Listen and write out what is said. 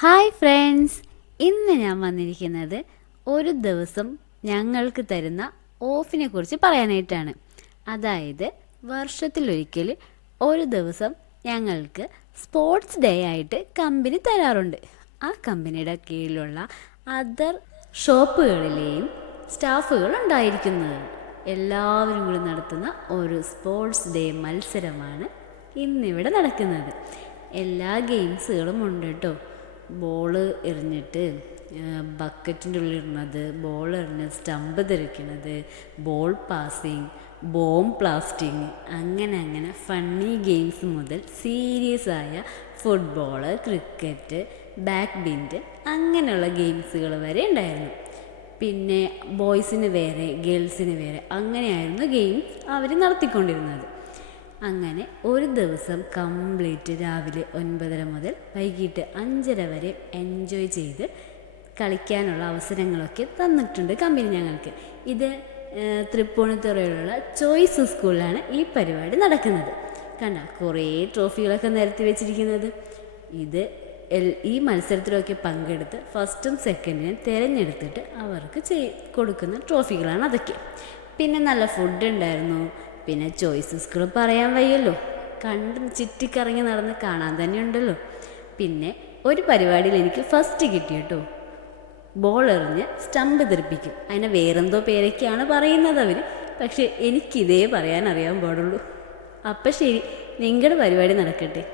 Hi friends, ഇന്ന് ഞാൻ വന്നിരിക്കുന്നത് ഒരു ദിവസം ഞങ്ങൾക്ക് തരുന്ന ഓഫിനെ കുറിച്ച് പറയാനായിട്ടാണ്. അതായത് വർഷത്തിലൊരിക്കൽ ഒരു ദിവസം ഞങ്ങൾക്ക് സ്പോർട്സ് ഡേ ആയിട്ട് കമ്പനി തരാറുണ്ട്. ആ കമ്പനിയുടെ കീഴിലുള്ള അതർ ഷോപ്പുകളിലെയും സ്റ്റാഫുകൾ ഉണ്ടായിരിക്കുന്നത് എല്ലാവരും കൂടി നടത്തുന്ന ഒരു സ്പോർട്സ് ഡേ മത്സരമാണ് ഇന്നിവിടെ നടക്കുന്നത്. എല്ലാ ഗെയിംസുകളും ഉണ്ട് കേട്ടോ. ബോള് എറിഞ്ഞിട്ട് ബക്കറ്റിൻ്റെ ഉള്ളിൽ ഇടുന്നത്, ബോൾ എറിഞ്ഞ് സ്റ്റമ്പ് തെറിക്കുന്നത്, ബോൾ പാസിങ്, ബോംബ് ബ്ലാസ്റ്റിങ്, അങ്ങനെ ഫണ്ണി ഗെയിംസ് മുതൽ സീരിയസ് ആയ ഫുട്ബോള്, ക്രിക്കറ്റ്, ബാഡ്മിൻ്റൺ അങ്ങനെയുള്ള ഗെയിംസുകൾ വരെ ഉണ്ടായിരുന്നു. പിന്നെ ബോയ്സിന് വേറെ ഗേൾസിന് വേറെ അങ്ങനെയായിരുന്നു ഗെയിംസ് അവർ നടത്തിക്കൊണ്ടിരുന്നത്. അങ്ങനെ ഒരു ദിവസം കംപ്ലീറ്റ് രാവിലെ 9:30 മുതൽ വൈകിട്ട് 5:30 വരെ എൻജോയ് ചെയ്ത് കളിക്കാനുള്ള അവസരങ്ങളൊക്കെ തന്നിട്ടുണ്ട് കമ്പനി ഞങ്ങൾക്ക്. ഇത് തൃപ്പൂണിത്തുറയിലുള്ള ചോയ്സ് സ്കൂളിലാണ് ഈ പരിപാടി നടക്കുന്നത്. കണ്ട, കുറേ ട്രോഫികളൊക്കെ നിരത്തി വെച്ചിരിക്കുന്നത്. ഇത് ഈ മത്സരത്തിലൊക്കെ പങ്കെടുത്ത് ഫസ്റ്റും സെക്കൻഡിനും തിരഞ്ഞെടുത്തിട്ട് അവർക്ക് കൊടുക്കുന്ന ട്രോഫികളാണ് അതൊക്കെ. പിന്നെ നല്ല ഫുഡ് ഉണ്ടായിരുന്നു. പിന്നെ ചോയ്സ് സ്കൂൾ പറയാൻ വയ്യല്ലോ, കണ്ട് ചുറ്റിക്കറങ്ങി നടന്ന് കാണാൻ തന്നെ ഉണ്ടല്ലോ. പിന്നെ ഒരു പരിപാടിയിൽ എനിക്ക് ഫസ്റ്റ് കിട്ടി കേട്ടോ. ബോൾ എറിഞ്ഞ് സ്റ്റമ്പ് തെറിപ്പിക്കും. അതിനെ വേറെന്തോ പേരൊക്കെയാണ് പറയുന്നത് അവർ, പക്ഷേ എനിക്കിതേ പറയാൻ അറിയാൻ പാടുള്ളൂ. അപ്പം ശരി, നിങ്ങളുടെ പരിപാടി നടക്കട്ടെ.